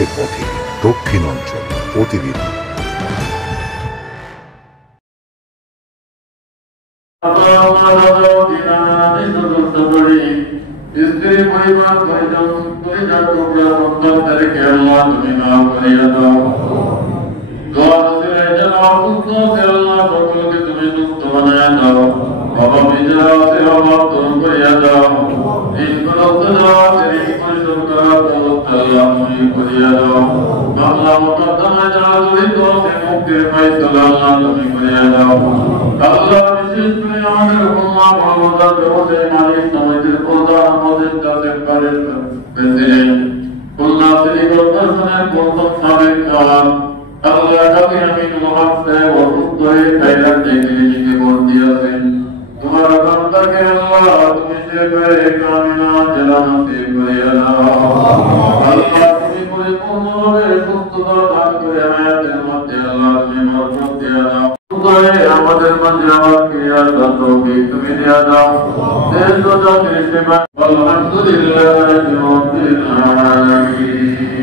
জান্নাতের পথে দক্ষিণ অঞ্চল প্রতিদিন। স্ত্রী পরিবার পরিজন সন্তানদেরকে আল্লাহ তুমি মাফ করিয়া দাও। দোয়া নসিবে যেন অসুস্থকে আল্লাহ সকলকে তুমি সুস্থ বানাইয়া দাও। অভাব নিজেরা আছে অভাব দূর করিয়া দাও। ঋণগ্রস্ত যারা আছে ঋণ পরিশোধ করার ব্যবস্থা আল্লাহ তুমি করিয়া দাও। মামলা মোকদ্দমায় যারা জড়িত আছে মুক্তির ফায়সালা আল্লাহ তুমি করিয়া দাও। আল্লাহ বিশেষ করে আমাদের উম্মাহ মানবতার জগতের মালিক সমাজের প্রধান আমাদের কাছে পারেন প্রেসিডেন্ট খুলনা সিটি কর্পোরেশনের প্রথম সাবেক মেয়র আল্লাহ কাকে আমিন মোহাম্মদ অসুস্থ হয়ে থাইল্যান্ড থেকে নিজেকে ভর্তি আছেন। তোমার বান্দাকে আল্লাহ তুমি সেবায়ে কামিলা জেলা নসিব করিয়া দাও। আল্লাহ তুমি পরিপূর্ণভাবে সুস্থতা দান করে হায়াতের মধ্যে আল্লাহ তুমি বরকত দিয়া দাও। আমাদের মাঝে আমার ক্রিয়ার তৌফিক তুমি দিয়া দাও। দেশ ও জাতির সেবা আলহামদুলিল্লাহি রাব্বিল আলামিন।